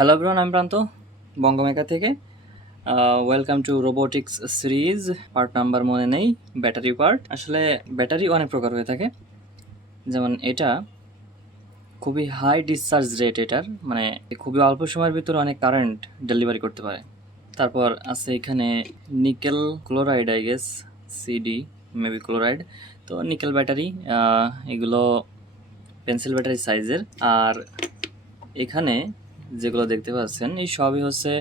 Hello everyone, আমি প্রান্ত বঙ্গমেকা থেকে। Welcome to robotics series part number মনে নেই, ব্যাটারি পার্ট। আসলে ব্যাটারি অনেক প্রকার হয়ে থাকে, যেমন এটা খুবই হাই ডিসচার্জ রেট, এটার মানে খুবই অল্প সময়ের ভিতরে অনেক কারেন্ট ডেলিভারি করতে পারে। তারপর আছে এখানে nickel chloride, I guess CD, maybe chloride. তো নিকেল ব্যাটারি, এগুলো পেন্সিল ব্যাটারি সাইজের। আর এখানে যেগুলো দেখতে পাচ্ছেন এই সবই হচ্ছে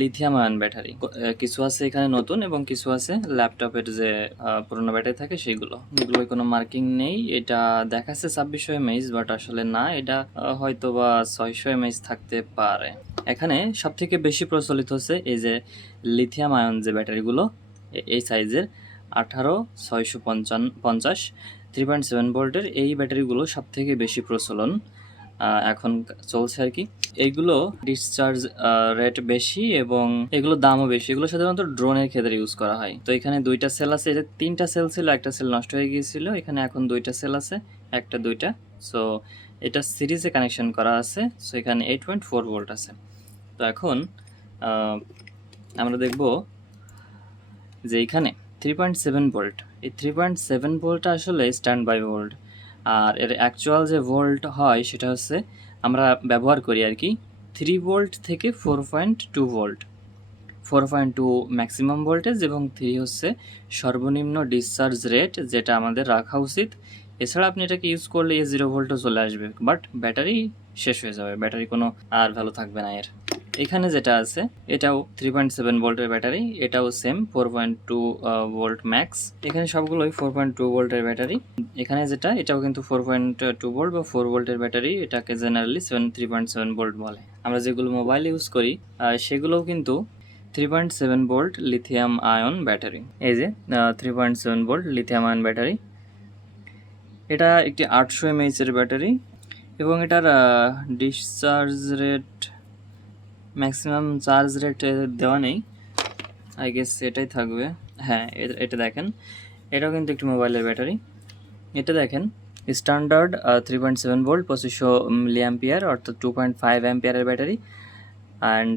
লিথিয়াম আয়ন ব্যাটারি। কিছু আছে এখানে নতুন এবং কিছু আছে ল্যাপটপের যে পুরোনো ব্যাটারি থাকে সেগুলো। এগুলো কোনো মার্কিং নেই। এটা দেখাচ্ছে 2600 mAh, বাট আসলে না, এটা হয়তো বা 600 mAh থাকতে পারে। এখানে সব থেকে বেশি প্রচলিত হচ্ছে এই যে লিথিয়াম আয়ন যে ব্যাটারিগুলো, এই সাইজের 18650 3.7 ভোল্টের এই ব্যাটারিগুলো সব থেকে বেশি প্রচলন এখন চলছে আর কি। এইগুলো ডিসচার্জ রেট বেশি এবং এগুলো দামও বেশি। এগুলো সাধারণত ড্রোনের ক্ষেত্রে ইউজ করা হয়। তো এখানে দুইটা সেল আছে, এটা তিনটা সেল ছিল, একটা সেল নষ্ট হয়ে গিয়েছিল। এখানে এখন দুইটা সেল আছে, একটা দুইটা। সো এটা সিরিজে কানেকশন করা আছে। সো এখানে 8.4 ভোল্ট আছে। তো এখন আমরা দেখব যে এখানে 3.7 ভোল্ট, এই 3.7 ভোল্টটা আসলে স্ট্যান্ড বাই ভোল্ট। আর এর অ্যাকচুয়াল যে ভোল্ট হয় সেটা হচ্ছে আমরা ব্যবহার করি আর কি 3 ভোল্ট থেকে 4.2 ভোল্ট। 4.2 ম্যাক্সিমাম ভোল্টেজ এবং 3 হচ্ছে সর্বনিম্ন ডিসচার্জ রেট, যেটা আমাদের রাখা উচিত। এছাড়া আপনি এটাকে ইউজ করলে 0 ভোল্টও চলে আসবে, বাট ব্যাটারি শেষ হয়ে যাবে, ব্যাটারি কোনো আর ভালো থাকবে না এর। এখানে যেটা আছে এটাও 3.7 ভোল্টের ব্যাটারি, এটাও সেম 4.2 ভোল্ট ম্যাক্স। এখানে সবগুলোই 4.2 ভোল্টের ব্যাটারি। এখানে যেটা এটাও কিন্তু 4.2 ভোল্ট বা 4 ভোল্টের ব্যাটারি, এটাকে জেনারেলি 3.7 ভোল্ট বলে। আমরা যেগুলো মোবাইল ইউজ করি সেগুলোও কিন্তু 3.7 ভোল্ট লিথিয়াম আয়ন ব্যাটারি। এই যে 3.7 ভোল্ট লিথিয়াম আয়ন ব্যাটারি, এটা একটি 800 mAh এর ব্যাটারি এবং এটার discharge rate, maximum charge rate দেওয়া নেই, আই গেস এটাই থাকবে। হ্যাঁ, এটা দেখেন, এটাও কিন্তু একটি মোবাইলের ব্যাটারি। এটা দেখেন স্ট্যান্ডার্ড 3.7 ভোল্ট 2500 mAh অর্থাৎ 2.5 অ্যাম্পিয়ারের battery. And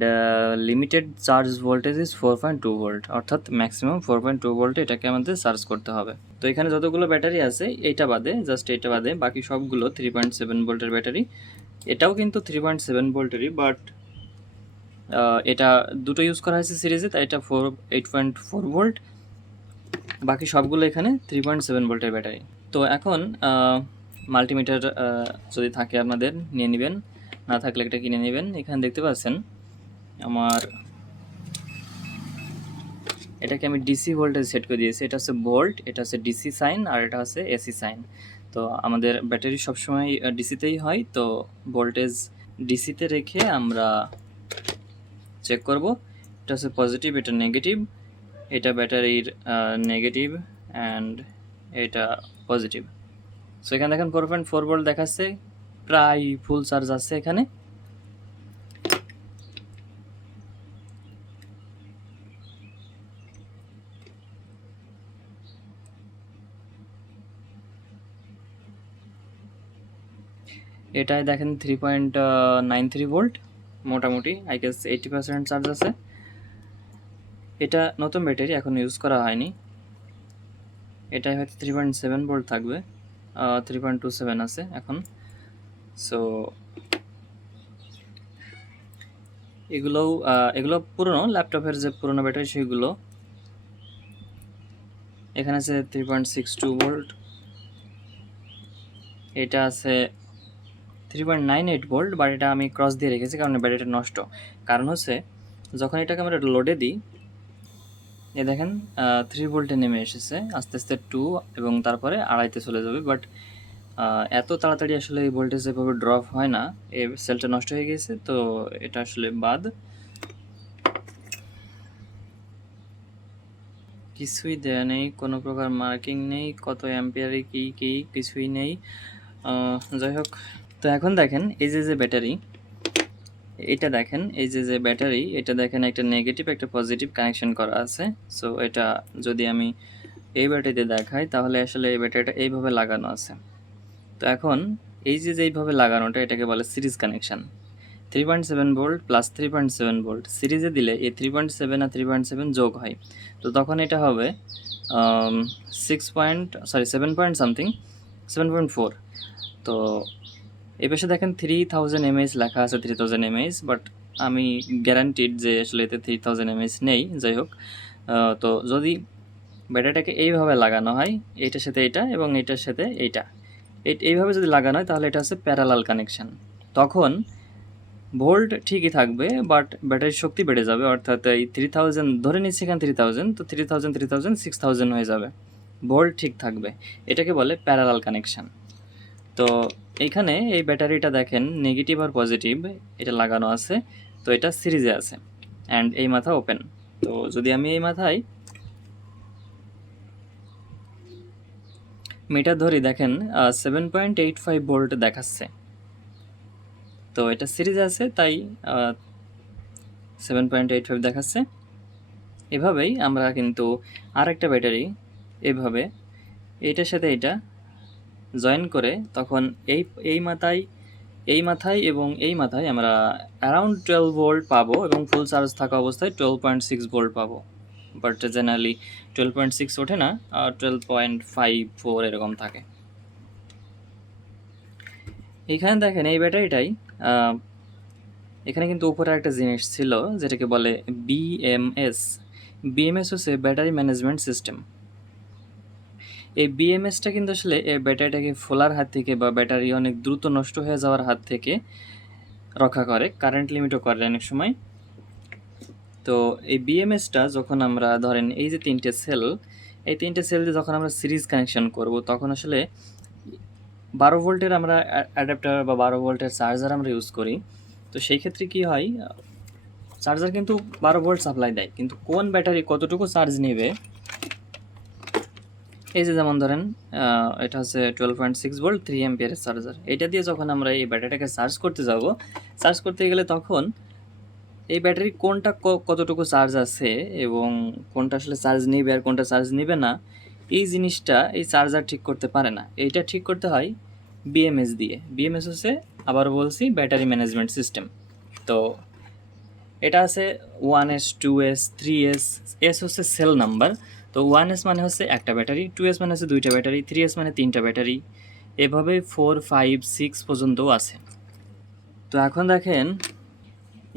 limited charge voltage is 4.2 volt, অর্থাৎ ম্যাক্সিমাম 4.2 ভোল্টে এটাকে আমাদের চার্জ করতে হবে। তো এখানে যতগুলো ব্যাটারি আছে এইটা বাদে, জাস্ট এইটা বাদে বাকি সবগুলো 3.7 ভোল্টের ব্যাটারি। এটাও কিন্তু 3.7 ভোল্টেরই, বাট এটা দুটো ইউজ করা হয়েছে সিরিজে, তাই এটা 8.4 ভোল্ট। বাকি সবগুলো এখানে 3.7 ভোল্টের ব্যাটারি। তো এখন মাল্টিমিটার যদি থাকে আপনাদের নিয়ে নেবেন, না থাকলে এটা কিনে নেবেন। এখানে দেখতে পাচ্ছেন আমার এটাকে আমি ডিসি ভোল্টেজ সেট করে দিয়েছি। এটা হচ্ছে ভোল্ট, এটা হচ্ছে ডিসি সাইন, আর এটা হচ্ছে এসি সাইন। তো আমাদের ব্যাটারি সবসময় ডিসিতেই হয়, তো ভোল্টেজ ডিসিতে রেখে আমরা চেক করব। এটা হচ্ছে পজিটিভ, এটা নেগেটিভ, এটা ব্যাটারির নেগেটিভ অ্যান্ড এটা পজিটিভ। সো এখানে দেখেন 4.4 ভোল্ট দেখাচ্ছে, প্রায় ফুল চার্জ আছে এখানে। এটায় দেখেন 3.93 ভোল্ট, মোটামুটি আই গেস 80% চার্জ আছে। এটা নতুন ব্যাটারি, এখন ইউজ করা হয়নি। এটাই হয়তো 3.7 ভোল্ট থাকবে, 3.27 আছে এখন। সো এগুলো পুরনো ল্যাপটপের যে পুরনো ব্যাটারি সেগুলো। এখানে আছে 3.62 ভোল্ট, এটা আছে 3.98 ভোল্ট, বাট এটা আমি ক্রস দিয়ে রেখেছি কারণ ব্যাটারিটা নষ্ট। কারণ হচ্ছে যখন এটাকে আমরা লোডে দিই, এ দেখেন 3 ভোল্টে নেমে এসেছে, আস্তে আস্তে 2 এবং তারপরে আড়াইতে চলে যাবে। বাট এত তাড়াতাড়ি আসলে এই ভোল্টেজ এভাবে ড্রপ হয় না, এই সেলটা নষ্ট হয়ে গেছে, তো এটা আসলে বাদ। কিছুই দেয়া নেই, কোনো প্রকার মার্কিং নেই, কত অ্যাম্পিয়ারে কি কিছুই নেই। যাই হোক, তো এখন দেখেন এই যে ব্যাটারি, এটা দেখেন এই যে ব্যাটারি, এটা দেখেন একটা নেগেটিভ একটা পজিটিভ কানেকশন করা আছে। সো এটা যদি আমি এই ব্যাটারিতে দেখাই তাহলে আসলে এই ব্যাটারিটা এইভাবে লাগানো আছে। তো এখন এই যে এইভাবে লাগানোটা, এটাকে বলে series connection. 3.7 volt plus 3.7 volt সিরিজে দিলে এই 3.7 আর 3.7 যোগ হয়, তো তখন এটা হবে 7 পয়েন্ট সামথিং 7.4। তো এই পাশে দেখেন 3000 mAh লেখা আছে, 3000 mAh, বাট আমি গ্যারান্টিড যে আসলে এতে 3000 mAh নেই। যাই হোক, তো যদি ব্যাটারিটাকে এইভাবে লাগানো হয়, এইটার সাথে এইটা এবং এইটার সাথে এইটা, এইভাবে যদি লাগানো হয় তাহলে এটা হচ্ছে প্যারালাল কানেকশান। তখন ভোল্ট ঠিকই থাকবে, বাট ব্যাটারির শক্তি বেড়ে যাবে, অর্থাৎ এই 3000 ধরে নিচ্ছি এখানে 3000, তো 3000 6000 হয়ে যাবে, ভোল্ট ঠিক থাকবে। এটাকে বলে প্যারালাল কানেকশান। তো এইখানে এই ব্যাটারিটা দেখেন নেগেটিভ আর পজিটিভ এটা লাগানো আছে, তো এটা সিরিজে আছে অ্যান্ড এই মাথা ওপেন। তো যদি আমি এই মাথায় মিটার ধরি, দেখেন 7.85 ভোল্ট দেখাচ্ছে। তো এটা সিরিজে আছে তাই 7.85 দেখাচ্ছে। এভাবেই আমরা কিন্তু আরেকটা ব্যাটারি এভাবে এইটার সাথে এটা জয়েন করে তখন এই মাথায় এবং এই মাথায় আমরা অ্যারাউন্ড 12 ভোল্ট পাবো এবং ফুল চার্জ থাকা অবস্থায় 12.6 ভোল্ট পাবো, বাট জেনারেলি 12.6 ওঠে না, 12.54 এরকম থাকে। এখানে দেখেন এই ব্যাটারিটাই এখানে কিন্তু উপরে একটা জিনিস ছিল যেটাকে বলে বিএমএস। বিএমএস হচ্ছে ব্যাটারি ম্যানেজমেন্ট সিস্টেম। এই বিএমএসটা কিন্তু আসলে এই ব্যাটারিটাকে ফোলার হাত থেকে বা ব্যাটারি অনেক দ্রুত নষ্ট হয়ে যাওয়ার হাত থেকে রক্ষা করে, কারেন্ট লিমিটও করে অনেক সময়। তো এই বিএমএসটা যখন আমরা ধরেন এই যে তিনটে সেল দিয়ে যখন আমরা সিরিজ কানেকশন করব, তখন আসলে 12 ভোল্টের আমরা অ্যাডাপ্টার বা 12 ভোল্টের চার্জার আমরা ইউজ করি। তো সেই ক্ষেত্রে কি হয়, চার্জার কিন্তু 12 ভোল্ট সাপ্লাই দেয়, কিন্তু কোন ব্যাটারি কতটুকু চার্জ নেবে, এই যে যেমন ধরেন এটা হচ্ছে 12.6 ভোল্ট 3 অ্যাম্পিয়ারের চার্জার। এটা দিয়ে যখন আমরা এই ব্যাটারিটাকে চার্জ করতে গেলে তখন এই ব্যাটারি কোনটা কতটুকু চার্জ আছে এবং কোনটা আসলে চার্জ নেবে আর কোনটা চার্জ নেবে না, এই জিনিসটা এই চার্জার ঠিক করতে পারে না। এইটা ঠিক করতে হয় বিএমএস দিয়ে। বিএমএস হচ্ছে, আবার বলছি, ব্যাটারি ম্যানেজমেন্ট সিস্টেম। তো এটা আছে 1S 2S 3S। এস হচ্ছে সেল নাম্বার। তো 1S মানে হচ্ছে একটা ব্যাটারি, 2S মানে হচ্ছে দুইটা ব্যাটারি, 3S মানে তিনটা ব্যাটারি, এভাবে 4 5 6 পর্যন্তও আছে। তো এখন দেখেন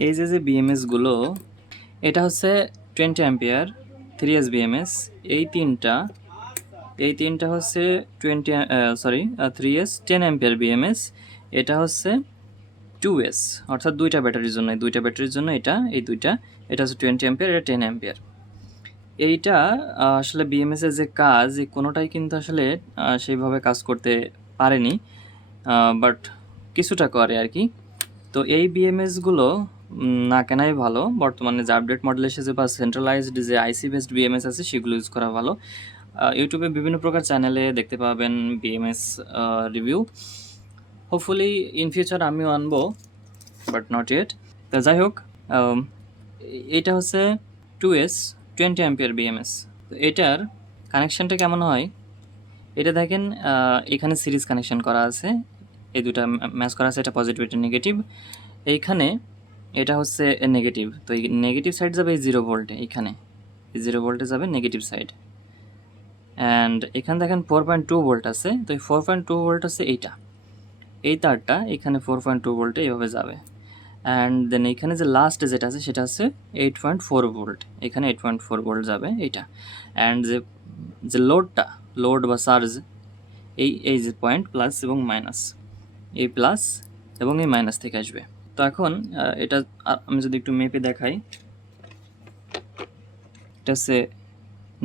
এই যে বিএমএসগুলো, এটা হচ্ছে 20 অ্যাম্পিয়ার 3S বিএমএস। এই তিনটা হচ্ছে 3S 10 অ্যাম্পিয়ার বিএমএস। এটা হচ্ছে 2S, অর্থাৎ দুইটা ব্যাটারির জন্য এটা হচ্ছে 20 অ্যাম্পিয়ার, এটা 10 অ্যাম্পিয়ার। এইটা আসলে বিএমএস এর যে কাজ, এই কোনোটাই কিন্তু আসলে সেইভাবে কাজ করতে পারেনি, বাট কিছুটা করে আর কি। তো এই বিএমএসগুলো না কেনাই ভালো। বর্তমানে যে আপডেট মডেল এসেছে বা সেন্ট্রালাইজড যে আইসি বেসড বিএমএস আছে সেগুলো ইউজ করা ভালো। ইউটিউবে বিভিন্ন প্রকার চ্যানেলে দেখতে পাবেন BMS review. Hopefully in future আমিও আনবো, বাট নট ইয়েট। তা যাই হোক, এটা হচ্ছে 2S 20 অ্যাম্পিয়ার বিএমএস। তো এটার কানেকশানটা কেমন হয়, এটা দেখেন এখানে সিরিজ কানেকশান করা আছে, এই দুটা ম্যাচ করা আছে, এটা পজিটিভ এটা নেগেটিভ। এইখানে এটা হচ্ছে নেগেটিভ, তো এই নেগেটিভ সাইড যাবে এই 0 ভোল্টে, এইখানে এই 0 ভোল্টে যাবে নেগেটিভ সাইড। অ্যান্ড এখানে দেখেন 4.2 ভোল্ট আছে, তো এই 4.2 ভোল্ট হচ্ছে এই তারটা এখানে 4.2 ভোল্টে এইভাবে যাবে। অ্যান্ড দেন এখানে যে লাস্ট যেটা আছে সেটা হচ্ছে 8.4 ভোল্ট, এখানে 8.4 ভোল্ট যাবে এইটা। অ্যান্ড যে লোড বা চার্জ, এই যে পয়েন্ট প্লাস এবং মাইনাস, এই প্লাস এবং এই মাইনাস থেকে আসবে। তো এখন এটা আমি যদি একটু মেপে দেখাই, এটা হচ্ছে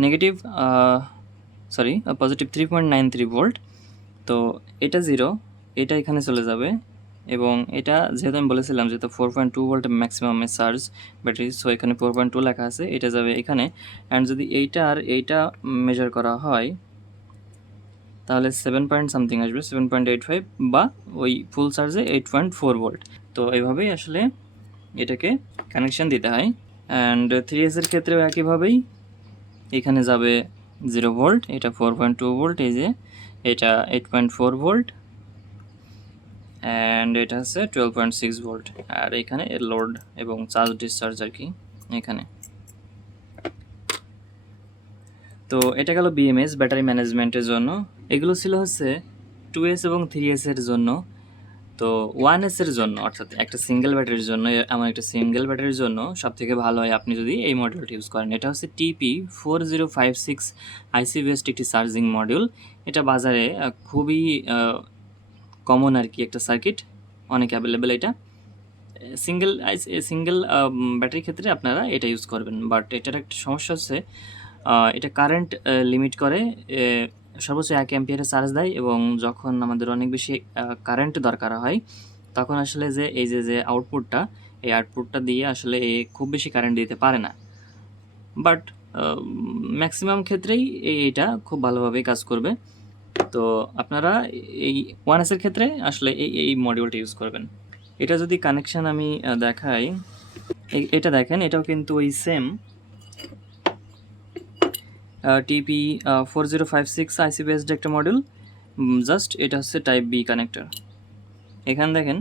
নেগেটিভ পজিটিভ 3.93 ভোল্ট। তো এটা 0, এটা এখানে চলে যাবে, এবং এটা যেহেতু আমি বলেছিলাম যেহেতু 4.2 ভোল্ট ম্যাক্সিমামের চার্জ ব্যাটারি, সো এখানে 4.2 লেখা আছে, এটা যাবে এখানে। অ্যান্ড যদি এইটা আর এইটা মেজার করা হয় তাহলে 7 পয়েন্ট সামথিং আসবে, 7.85, বা ওই ফুল চার্জে 8.4 ভোল্ট। তো এইভাবেই আসলে এটাকে কানেকশান দিতে হয়। অ্যান্ড 3S এর ক্ষেত্রেও একইভাবেই এখানে যাবে 0 ভোল্ট, এটা 4.2 ভোল্ট, এই যে এটা 8.4 ভোল্ট। অ্যান্ড এটা হচ্ছে 12.6 ভোল্ট। আর এখানে লোড এবং চার্জ ডিসচার্জ আর কি এখানে। তো এটা গেল বিএমএস ব্যাটারি ম্যানেজমেন্টের জন্য। এগুলো ছিল হচ্ছে 2S এবং 3S এর জন্য। তো 1S এর জন্য, অর্থাৎ একটা সিঙ্গেল ব্যাটারির জন্য, এমন একটা সিঙ্গেল ব্যাটারির জন্য সবথেকে ভালো হয় আপনি যদি এই মডিউলটা ইউজ করেন। এটা হচ্ছে TP4056 আইসি বেসড একটি চার্জিং মডিউল। এটা বাজারে খুবই কমন আর কি একটা সার্কিট, অনেক অ্যাভেলেবেল। এটা সিঙ্গেল ব্যাটারির ক্ষেত্রে আপনারা এটা ইউজ করবেন। বাট এটার একটা সমস্যা হচ্ছে এটা কারেন্ট লিমিট করে, সর্বোচ্চ 1 অ্যাম্পিয়ারে চার্জ দেয়, এবং যখন আমাদের অনেক বেশি কারেন্ট দরকার হয় তখন আসলে যে এই যে আউটপুটটা, এই আউটপুটটা দিয়ে আসলে খুব বেশি কারেন্ট দিতে পারে না। বাট ম্যাক্সিমাম ক্ষেত্রেই এইটা খুব ভালোভাবেই কাজ করবে। তো আপনারা এই 1S এর ক্ষেত্রে আসলে এই মডিউলটা ইউজ করবেন। এটা যদি কানেকশান আমি দেখাই, এটা দেখেন, এটাও কিন্তু ওই সেম TP4056 আইসি বেসড একটা মডিউল, জাস্ট এটা হচ্ছে টাইপ বি কানেক্টর। এখানে দেখেন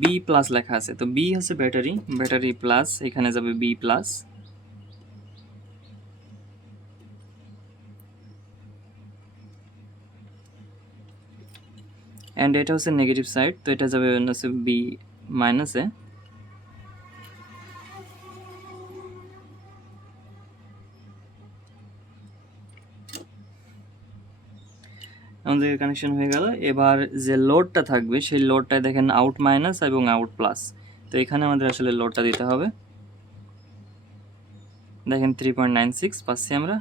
বি প্লাস লেখা আছে, তো বি হচ্ছে ব্যাটারি প্লাস, এখানে যাবে বি প্লাস। অ্যান্ড এটা হচ্ছে নেগেটিভ সাইড, তো এটা যাবে হচ্ছে বি মাইনাসে। আমাদের কানেকশন হয়ে গেল। এবার যে লোডটা থাকবে সেই লোডটায় দেখেন আউট মাইনাস এবং আউট প্লাস। তো এখানে আমাদের আসলে লোডটা দিতে হবে। দেখেন 3.96 পাচ্ছি আমরা,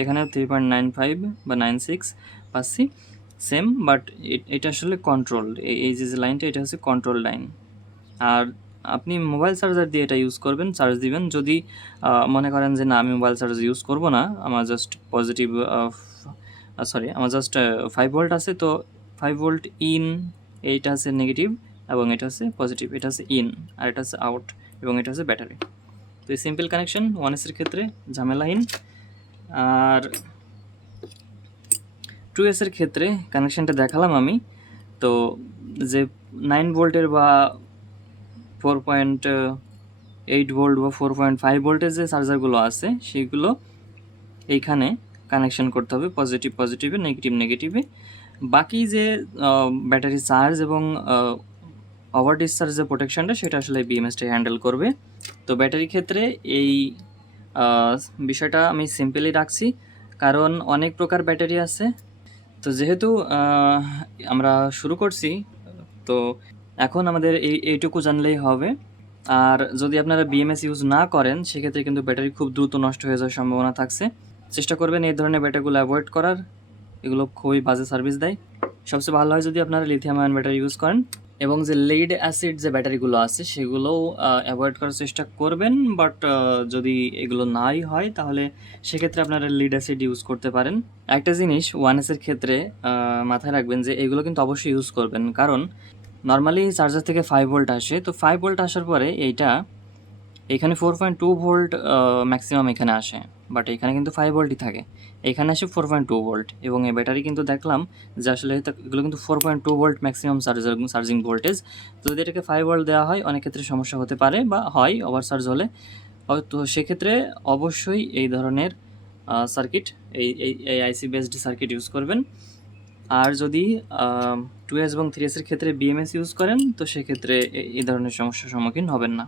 এখানেও 3.95 বা 96 পাচ্ছি, সেম। বাট এটা আসলে কন্ট্রোল, এই যে লাইনটা এটা হচ্ছে কন্ট্রোল লাইন। আর আপনি মোবাইল চার্জার দিয়ে এটা ইউজ করবেন, চার্জ দিবেন। যদি মনে করেন যে না আমি মোবাইল চার্জ ইউজ করব না, আমার জাস্ট পজিটিভ আমার জাস্ট 5 ভোল্ট আছে, তো 5 ভোল্ট ইন, এইটা হচ্ছে নেগেটিভ এবং এটা হচ্ছে পজিটিভ, এটা হচ্ছে ইন আর এটা হচ্ছে আউট, এবং এটা হচ্ছে ব্যাটারি। তো এই সিম্পল কানেকশন 1S এর ক্ষেত্রে ঝামেলাহীন। আর 2S এর ক্ষেত্রে কানেকশানটা দেখালাম আমি। তো যে 9 ভোল্টের বা 4.8 ভোল্ট বা 4.5 ভোল্টের যে চার্জারগুলো আছে সেগুলো এইখানে কানেকশন করতে হবে, পজিটিভে, নেগেটিভে। বাকি যে ব্যাটারি চার্জ এবং ওভার ডিসচার্জ যে প্রোটেকশনটা, সেটা আসলে বিএমএসটা হ্যান্ডেল করবে। তো ব্যাটারির ক্ষেত্রে এই বিষয়টা আমি সিম্পলি রাখছি, কারণ অনেক প্রকার ব্যাটারি আছে। তো যেহেতু আমরা শুরু করছি, তো এখন আমাদের এইটুকু জানলেই হবে। আর যদি আপনারা বিএমএস ইউজ না করেন সেক্ষেত্রে কিন্তু ব্যাটারি খুব দ্রুত নষ্ট হয়ে যাওয়ার সম্ভাবনা থাকছে। চেষ্টা করবেন এই ধরনের ব্যাটারিগুলো অ্যাভয়েড করার, এগুলো খুবই বাজে সার্ভিস দেয়। সবচেয়ে ভালো হয় যদি আপনারা লিথিয়াম আয়ন ব্যাটারি ইউজ করেন, এবং যে লিড অ্যাসিড যে ব্যাটারিগুলো আছে সেগুলোও অ্যাভয়েড করার চেষ্টা করবেন। বাট যদি এগুলো নাই হয় তাহলে সেক্ষেত্রে আপনারা লিড অ্যাসিড ইউজ করতে পারেন। একটা জিনিস 1S এর ক্ষেত্রে মাথায় রাখবেন যে এগুলো কিন্তু অবশ্যই ইউজ করবেন, কারণ নর্মালি চার্জার থেকে 5 ভোল্ট আসে, তো 5 ভোল্ট আসার পরে এখানে 4.2 ভোল্ট ম্যাক্সিমাম এখানে আসে, বাট এখানে কিন্তু 5 ভোল্টই থাকে। এখানে আসে 4.2 ভোল্ট, এবং এই ব্যাটারি কিন্তু দেখলাম যে আসলে এগুলো কিন্তু 4.2 ভোল্ট ম্যাক্সিমাম চার্জিং ভোল্টেজ। তো যদি এটাকে 5 ভোল্ট দেওয়া হয় অনেক ক্ষেত্রে সমস্যা হতে পারে বা হয় ওভার চার্জ হলে। তো সেক্ষেত্রে অবশ্যই এই ধরনের সার্কিট, এই আইসি বেসড সার্কিট ইউজ করবেন। আর যদি 2S এবং 3S এর ক্ষেত্রে বিএমএস ইউজ করেন তো সেক্ষেত্রে এই ধরনের সমস্যার সম্মুখীন হবেন না।